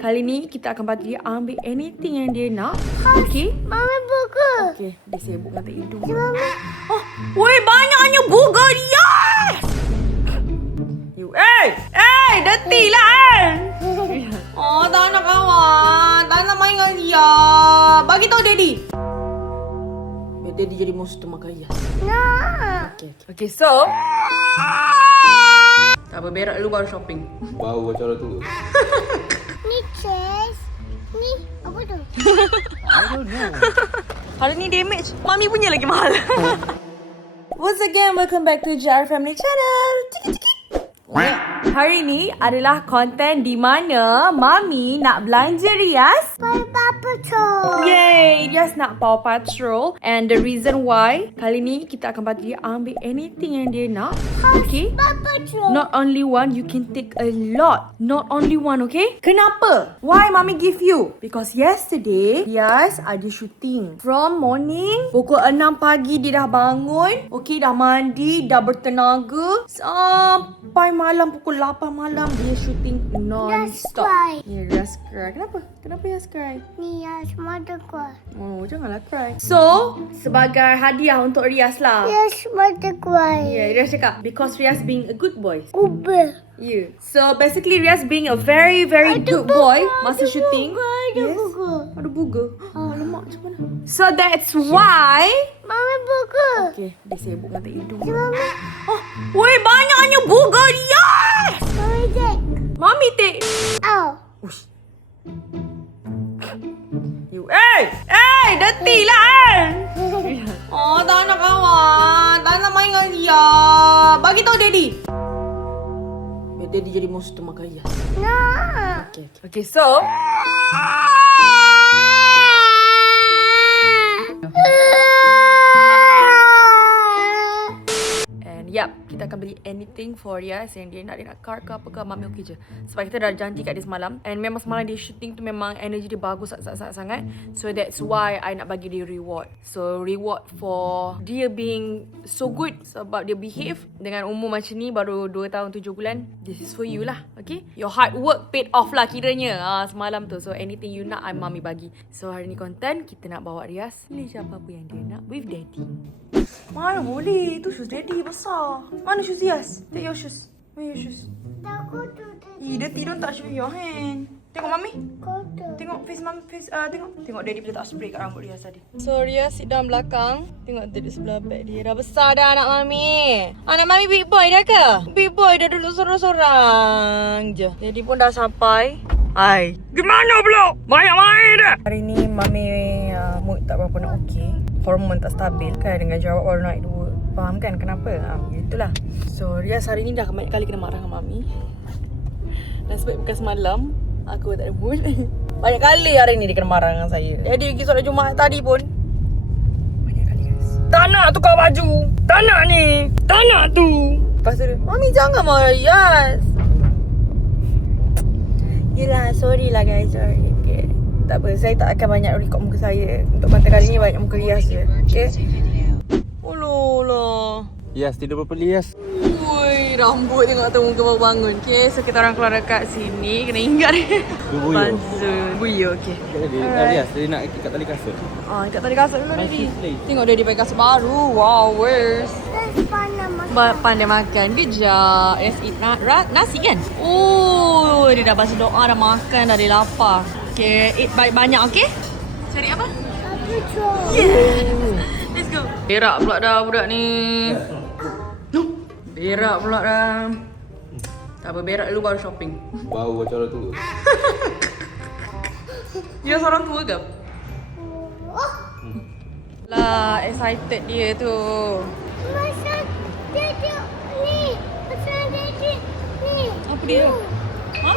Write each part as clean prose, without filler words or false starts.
Kali ni kita akan bantu dia ambil anything yang dia nak. Okay? Mama buku. Okay, dia sibuk dengan hidung. Mama. Oh, woi, banyaknya burger dia! You, dirty lah Oh, tak nak kawan. Tak nak main dengan dia. Bagi tahu Daddy. Biar Daddy jadi monster makan hias. Nak. Okay, so tak apa, berak dulu baru shopping. Bau macam orang tua. Ni chest. Ni apa tu? I don't know. Hari ni damage. Mami punya lagi mahal. Once again, welcome back to JR Family Channel. Hari ni adalah konten di mana Mami nak belanja Rias. Papa Patrol. Yay! Rias nak Paw Patrol. And the reason why, kali ni kita akan bantu dia ambil anything yang dia nak. Okay? Papa Patrol. Not only one, you can take a lot. Not only one, okay? Kenapa? Why Mami give you? Because yesterday, Rias ada shooting. From morning, pukul 6 pagi dia dah bangun. Okay, dah mandi, dah bertenaga. Sampai malam pukul 8 malam dia shooting non-stop. cry. Ya, Rias cry. Kenapa? Kenapa Rias cry? Ni ya mother cry. Oh, janganlah cry. So, sebagai hadiah untuk Rias lah. Yes, mother cry. Yeah, Rias cakap, because Rias being a good boy. Ube. Yeah. So basically Rias being a very good boy masa shooting. Ada buku. Ada burger. Alamak, macam mana? So that's why. Mama buku. Okay, dia sibuk dengan hidung. Mama. Oh, woi, banyaknya burger dia. Mama take. Mami take. Oh. Ush. You, dirty lah Oh, tak nak kawan. Tak nak main dengan dia. Bagi tahu Daddy. Biar Daddy jadi monster makan hias. Nak. Okay, so Yup, kita akan beli anything for Rias yang dia nak car ke apa ke, Mami okey je. Sebab kita dah janji kat dia semalam. And memang semalam dia shooting tu memang energy dia bagus sangat. So that's why I nak bagi dia reward. So reward for dia being so good sebab dia behave dengan umur macam ni baru 2 tahun 7 bulan. This is for you lah, okay? Your hard work paid off lah kiranya semalam tu. So anything you nak, Mami bagi. So hari ni konten kita nak bawa Rias beli siapa-apa yang dia nak with Daddy. Mana boleh? Itu shoes Daddy besar. Mana shoes Rias? Take your shoes. Where your shoes? Takut tu. Dirty, don't touch with your hand. Tengok Mami. Kotor. Tengok face Mami, tengok Daddy bila tak spray kat rambut Rias tadi. So Rias sit down belakang. Tengok dia sebelah beg dia. Dah besar dah anak Mami. Anak Mami big boy dah ke? Big boy dah duduk sorang-sorang je. Daddy pun dah sampai. Hai. Gimana pula? Banyak main dah. Hari ni Mami mood tak berapa nak okey. Hormon tak stabil kan, dengan jawab baru naik 2. Faham kan kenapa? Itulah. So Rias hari ni dah banyak kali kena marah dengan Mami. Dan sebab bukan semalam aku tak ada mood. Banyak kali hari ni dia kena marah dengan saya. Jadi pergi solat Jumaat tadi pun banyak kali guys. Tak nak tukar baju. Tak nak ni. Tak nak tu. Lepas tu dia, Mami jangan marah Rias. Yelah, sorry lah guys. Sorry. Okay. Tak apa, saya tak akan banyak record muka saya. Untuk konten kali ni banyak muka Rias je. Okay? Ololah. Yes, tidur berapa Lias? Ui, rambut tengok tu muka baru bangun. Okay, so kita orang keluar dekat sini. Kena ingat ni. Buyur. Buzzer. Buyur, okay. Lias, dia nak ikat tali kasut. Ikat tali kasut dulu My Daddy. shoes lace. Tengok Daddy pakai kasut baru. Wow, worst. Pandai makan. Kejap. Let's eat nasi kan? Oh, dia dah baca doa, dah makan, dah dia lapar. Okay, eat banyak, okay? Cari apa? Patrol. Yeah. Let's go. Berak pula dah budak ni. Berak pula dah. Tak apa, berak dulu baru shopping. Bau macam orang tua. Dia seorang tua ke? Lah, excited dia tu. Masa Daddy ni. Masa Daddy ni. Apa dia? Ha?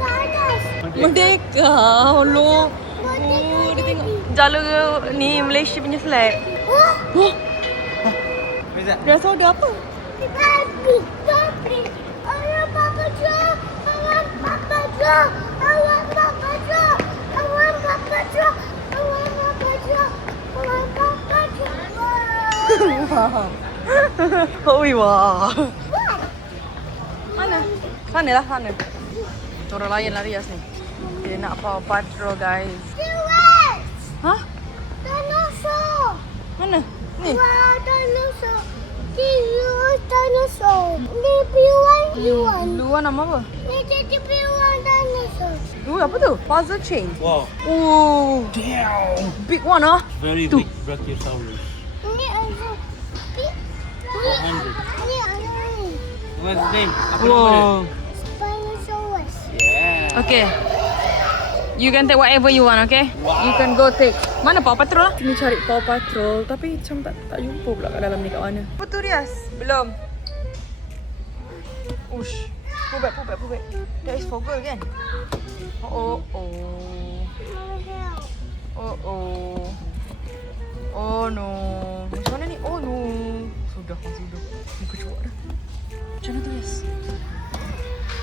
Kat atas. Merdeka. Allah. Oh, dia tengok jala ni Malaysia punya flag. Oh, dia rasa ada apa? Papi. Awak Papa Joe. Awak Papa Joe. Awak Papa Joe. Awak Papa Joe. Awak Papa Joe. Awak Papa Joe. Wow. Oi, wah. Mana? Sana lah, sana. Suara layan lah Rias ni. Dia nak Paw Patrol guys. T-Rex! Hah? Dinosaur! Mana? Ni? Wow, dinosaur! T-Rex dinosaur! Ni P1 P1. Luar nama apa? Ni jadi P1 dinosaur. Apa tu? Puzzle chain. Wow. Oh, Damn. big one ah. Very Tu. big Brachiosaurus. Ni ada. Ni ada ni. What's his name? Apa Wow. Spinosaurus. Yeah. Okay. You can take whatever you want, okay? Wow. You can go take. Mana Paw Patrol lah? Ni cari Paw Patrol tapi macam tak jumpa pula kat dalam ni kat mana. Apa tu Rias? Belum. Ush. Pull back. That is for girl kan? Oh. Oh no. Macam mana ni? Oh no. Sudah. Muka cuak dah. Macam mana tu Rias?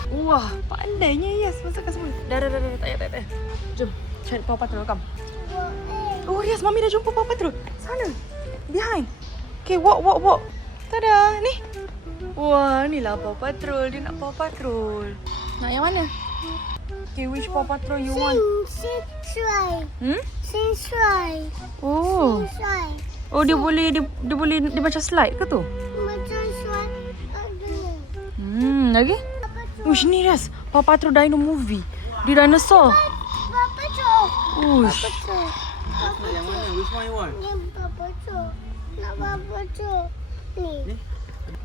Wah, pandainya Rias masukkan semua. Dah. Tak payah. Jom, cari Paw Patrol kam. Oh Rias, Mami dah jumpa Paw Patrol. Sana. Behind. Okay, walk. Tada, ni. Wah, ni lah Paw Patrol. Dia nak Paw Patrol. Nak yang mana? Okay, which Paw Patrol you want? Sing slide. Oh. Slide. Oh, dia macam slide ke tu? Macam slide. Ada. Lagi? Ush, ni Rias. Paw Patrol Dino movie. Dia dinosaur. Papa Joe. Ush. Yang mana? Which one you want? Ni Papa Joe. Nak Papa Joe. Ni.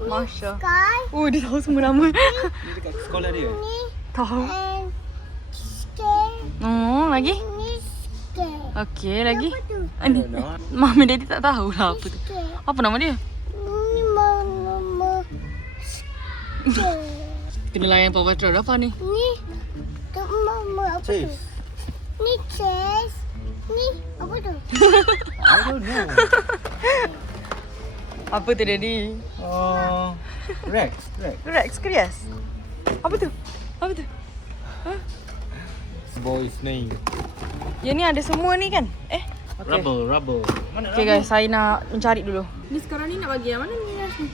Masya. Sky. Oh, dia tahu semua nama. Ni dekat sekolah dia. Ni. Tahu. And Sky. Oh, lagi? Ni Sky. Okey, lagi? Apa tu? Ni. Mami Daddy tak tahu lah apa tu. Sky. Apa nama dia? Ni mama. Sky. Kena layan Paw Patrol apa ni? Ni. Tak mama apa tu? Chase. Ni Chase. Ni apa tu? I don't know. Apa tu Daddy? Oh, Rex. Rex ke Rias? Apa tu? Boy's name. Yang ni ada semua ni kan? Rubble. Mana Okay guys, saya nak mencari dulu. Ni sekarang ni nak bagi yang mana ni Rias ni?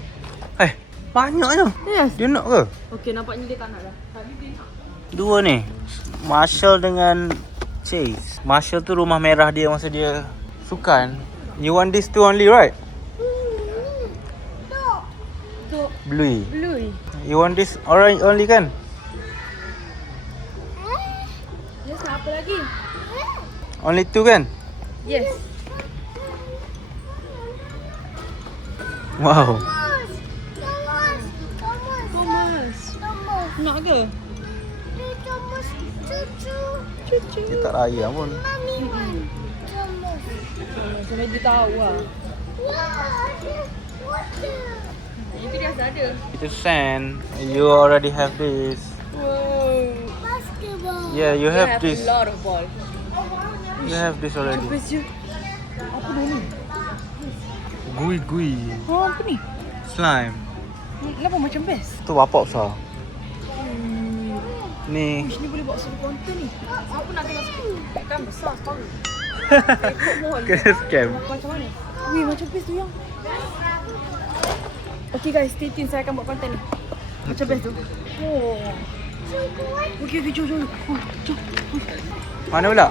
Banyaknya. Rias? Dia nak ke? Okay, nampaknya dia tak nak dah. Tadi dia nak. Dua ni. Marshall dengan Chase. Marshall tu rumah merah dia masa dia sukan. You want this two only, right? Tu. Blue. Blue. You want this orange only kan? Rias nak apa lagi? Only two kan? Yes. Wow. Thomas. Nak ke? Thomas. Cucu. Dia tak raya pun. Mami one. Thomas. Sampai dia tahu lah. Wah, ada water. Itu Rias dah ada. Itu sand. You already have this. Wow. Basketball. Yeah, you have this. a lot of ball. You have this already. Apa je? Apa dia ni? Gui. Oh, apa ni? Slime. Kenapa macam best? Tu bapak besar. Ni. Ni boleh bawa satu konten ni. Siapa nak tengok sikit? Kan besar sekali. Kena scam. Macam mana? Wih, macam best tu yang. Okay guys, stay tune. Saya akan buat konten ni. Macam best tu. Oh. Okay, jom. Oh, jom. Mana pula?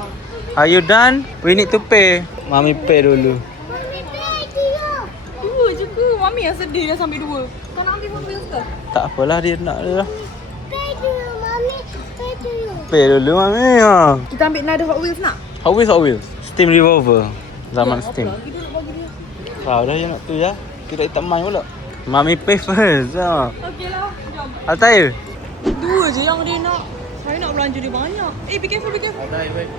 Are you done? We need to pay. Mami pay dulu. Mami pay dia. Dua je ke? Mami yang sedih dah sampai dua. Kau nak ambil mobil ke? Tak apalah dia nak dia lah. Pay dulu, Mami. Pay dulu. Pay dulu Mami. Ha. Kita ambil another Hot Wheels nak? Hot Wheels. Steam Revolver. Zaman Steam. Apa lagi dia nak bagi dia? Kau dah yang nak tu ya. Kita tak main pula. Mami pay first. Ha. Okey lah. Jom. Altair. Dua je yang dia nak. Saya nak belanja dia banyak. Be careful. Altair baik.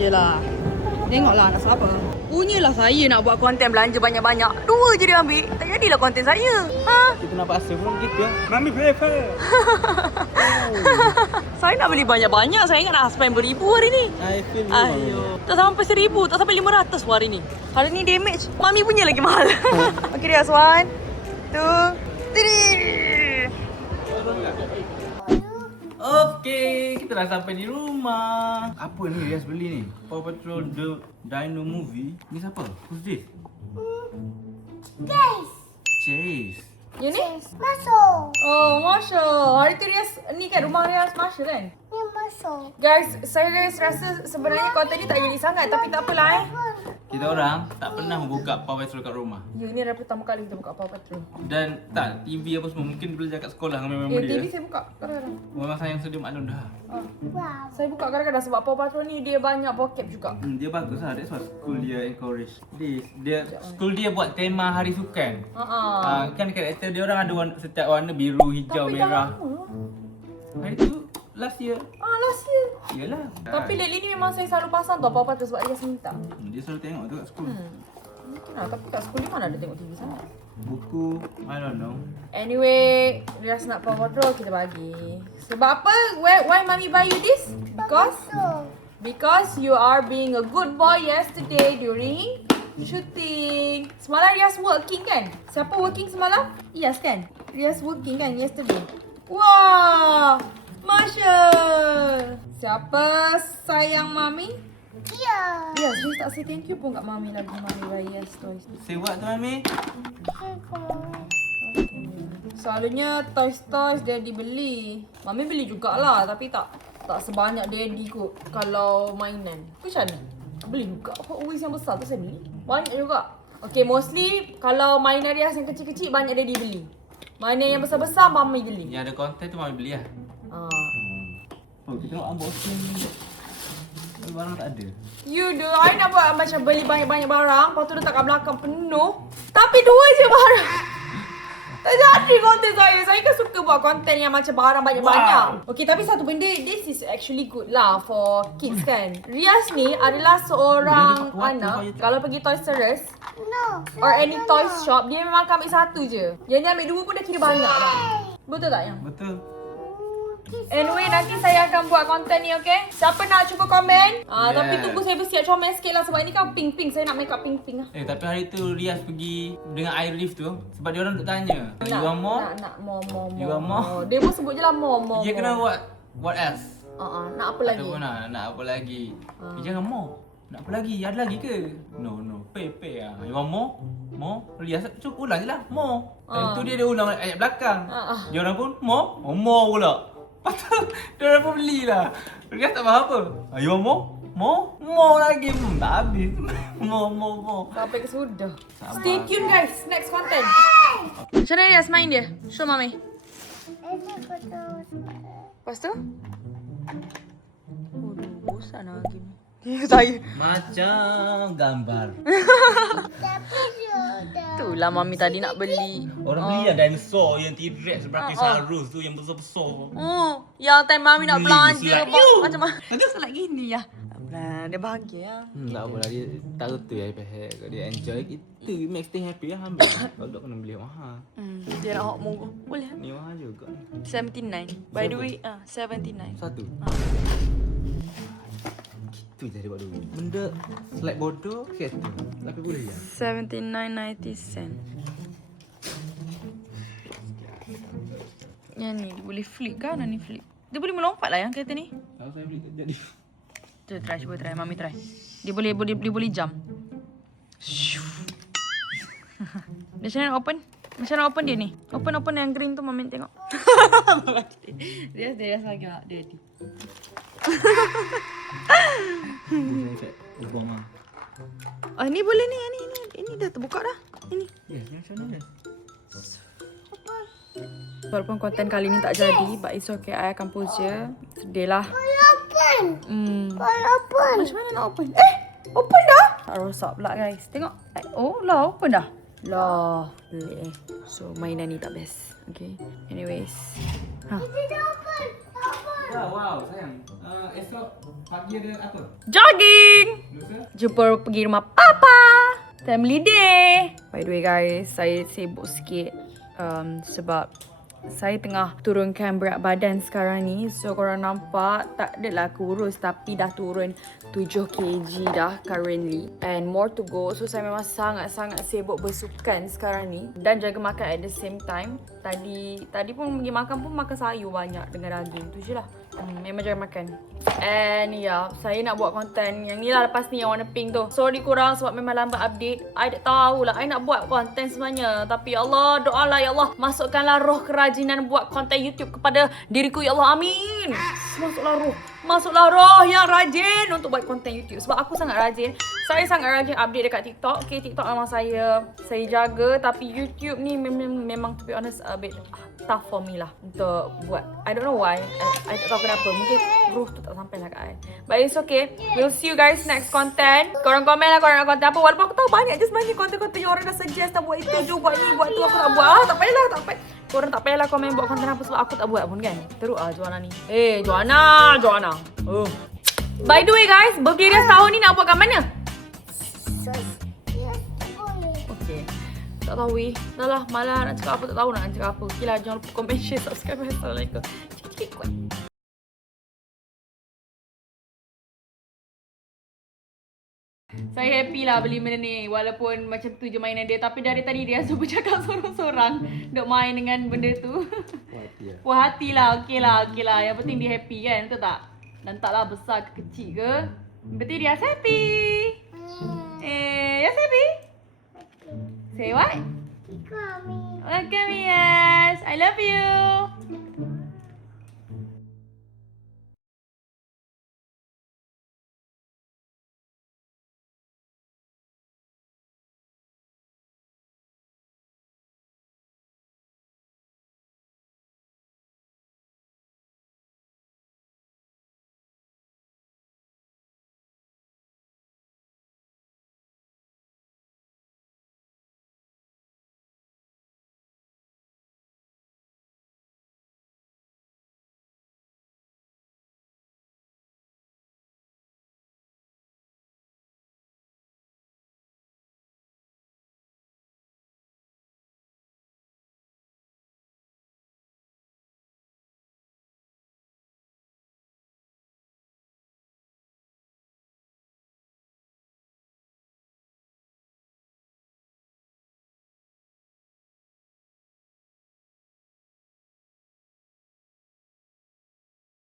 Yelah. Tengoklah nak siapa. Punyalah saya nak buat konten belanja banyak-banyak. Dua je dia ambil. Tak jadilah konten saya. Ha? Kita nak paksa pun gitu ya. Mami pay first. Saya nak beli banyak-banyak. Saya ingat nak spend beribu hari ni. I feel you. Ayo. Tak sampai 1,000. Tak sampai 500 hari ni. Hari ni damage. Mami punya lagi mahal. Okay Rias. 1, 2, 3. Okay, kita dah sampai di rumah. Apa ni Rias beli ni? Paw Patrol The Dino Movie. Ni siapa? Who's this? Guys. Chase. You ni? Masuk. Oh, Masya. Hari tu Rias, ni kan rumah Rias Masya kan? Ni masuk. Guys, saya rasa sebenarnya konten ni tak jadi sangat tapi tak apalah Kita orang tak pernah membuka Paw Patrol kat rumah. Ya, ni adalah pertama kali kita buka Paw Patrol. Dan tak, TV apa semua mungkin belajar kat sekolah dengan Ya, member TV dia. saya buka kadang-kadang. Memang sayang sedia maklum dah. Wow. Saya buka kadang-kadang sebab Paw Patrol ni dia banyak bokep juga. Dia bagus lah. That's why school dia encourage this. School dia buat tema hari sukan. Kan karakter dia orang ada setiap warna biru, hijau, Tapi merah. dah lama. Hari tu last year. Last year. Iyalah. Tapi lately ni memang saya selalu pasang tau Paw Patrol sebab Rias minta. Dia selalu tengok tu kat school. Mungkin lah, tapi kat sekolah mana ada tengok TV sangat. Buku, I don't know. Anyway, Rias nak Paw Patrol, kita bagi. Sebab apa? Why mommy buy you this? Because you are being a good boy yesterday during shooting. Semalam Rias working kan? Siapa working semalam? Rias kan? Rias working kan yesterday? Wah! Masya! Siapa sayang mami? Ya. Rias, Rias tak say thank you pun kat mami lagi. Mami buy Rias toys. Say what tu Mami? Selalunya toys daddy beli. Mami beli jugalah tapi tak sebanyak daddy kot kalau mainan. Macam mana? Beli juga. Always yang besar tu saya beli. Banyak juga. Okay, mostly kalau mainan Rias yang kecil-kecil banyak daddy beli. Mainan yang besar-besar mami beli. Yang ada konten tu Mami beli lah. Oh, kita nak unboxing ni. Barang tak ada. You do. I nak buat macam beli banyak-banyak barang. Lepas tu letak kat belakang penuh. Tapi 2 je barang. Tak jadi konten saya. Saya kan suka buat konten yang macam barang banyak-banyak. Okay, tapi satu benda, this is actually good lah for kids kan. Rias ni adalah seorang anak. Kalau pergi Toys R Us No. or any toys shop, dia memang akan ambil satu je. Yang dia ambil 2 pun dah kira banyak dah. Betul tak yang? Betul. Anyway, nanti saya akan buat konten ni, okay? Siapa nak cuba komen? Tapi tunggu saya bersiap comel sikit lah sebab ini kan pink-pink. Saya nak make up pink-pink lah. Tapi hari tu Rias pergi dengan air lift tu sebab dia orang duk tanya. You want more? Nak more. You want more? Dia pun sebut je lah more. Dia kena what else? Nak apa lagi? Ataupun nak apa lagi? Jangan more. Nak apa lagi? Ada lagi ke? No. Pay lah. You want more? More? Rias cukup ulang je lah. More. Time tu dia ulang ayat belakang. Dia orang pun more? More pula. Lepas tu, dia orang pun belilah. Rias tak faham apa. You want more? More lagi. Tak habis. More. Sampai ke sudah. Sabar. Stay tune guys. Next content. Macam mana Rias main dia? Show mami. Lepas tu? Bosan lagi ni. Saya. Macam gambar. Tapi sudah. Itulah mami tadi nak beli. Orang beli lah dinosaur yang T-Rex Brachiosaurus tu yang besar-besar. Yang time mami nak Beli belanja slide. macam mana? Slide gini ya. Dia bahagia ya. Tak apalah, dia tahu tu iPad hack. Kalau dia enjoy, kita make stay happy lah ambil. Kalau tak kena beli mahal. Dia nak hok monggo. Boleh. Ni mahal juga. 79. By the way, 79. Satu. Gitu je dia buat duit. Benda slide bodoh, kereta. Tapi boleh lah. 79.90 sen. Yang ni dia boleh flip kan? Ni flip. Dia boleh melompat lah yang kereta ni. Kalau saya beli jadi. Cuba try. Mami try. Dia boleh jump. Macam mana open? Macam mana open dia ni? Open yang green tu Mami tengok. Dia lagi lah. Dia. Dia cek ubah mah. Oh ni boleh ni. Ini dah terbuka dah. Ini. Ya, macam mana? Walaupun konten kali ni tak jadi, but it's okay. I akan post je. Sedih lah. Walaupun. Macam mana nak open? Open dah? Tak rosak pula guys. Tengok. Oh lah, open dah. Lah, boleh So, mainan ni tak best. Okay. Anyways. Wow, sayang. Esok pagi ada apa? Jogging! Lusa? Jumpa pergi rumah Papa. Family day. By the way guys, saya sibuk sikit. Sebab saya tengah turunkan berat badan sekarang ni. So korang nampak tak adalah kurus tapi dah turun 7 kg dah currently. And more to go. So saya memang sangat-sangat sibuk bersukan sekarang ni. Dan jaga makan at the same time. Tadi pun pergi makan pun makan sayur banyak dengan daging. Tu je lah. Memang jangan makan. And saya nak buat konten yang ni lah lepas ni yang warna pink tu. Sorry korang sebab memang lambat update. I tak tahulah I nak buat konten sebenarnya. Tapi ya Allah, doalah ya Allah, masukkanlah roh kerajinan buat konten YouTube kepada diriku ya Allah. Amin. Masuklah roh yang rajin untuk buat konten YouTube. Sebab aku sangat rajin. Saya sangat rajin update dekat TikTok. Okay, TikTok memang saya jaga. Tapi YouTube ni memang to be honest a bit tough for me lah untuk buat. I don't know why. I tak tahu kenapa. Mungkin roh tu tak sampai lah kat I. But it's okay. We'll see you guys next content. Korang komen lah korang nak konten apa. Walaupun aku tahu banyak je sebenarnya konten-konten yang orang dah suggest nak buat itu je, buat ni, buat tu. Aku tak buat. Tak payahlah. Korang tak payahlah komen buat konten apa sebab aku tak buat pun kan. Teruk lah Joanna ni. Joanna. By the way guys, birthday dia setahun ni nak buat kat mana? Okay. Tak tahu Dah lah, malah nak cakap apa, tak tahu nak cakap apa. Okay lah, jangan lupa komen, share, subscribe. Assalamualaikum. Cik kuat. Saya happy lah beli benda ni. Walaupun macam tu je mainan dia. Tapi dari tadi dia asyik bercakap sorang-sorang duk main dengan benda tu. Puas hati lah. Okey lah. Yang penting dia happy kan. Betul tak? Dan taklah besar ke kecil ke. Berarti dia happy. Yes happy? Say what? Welcome yes. I love you.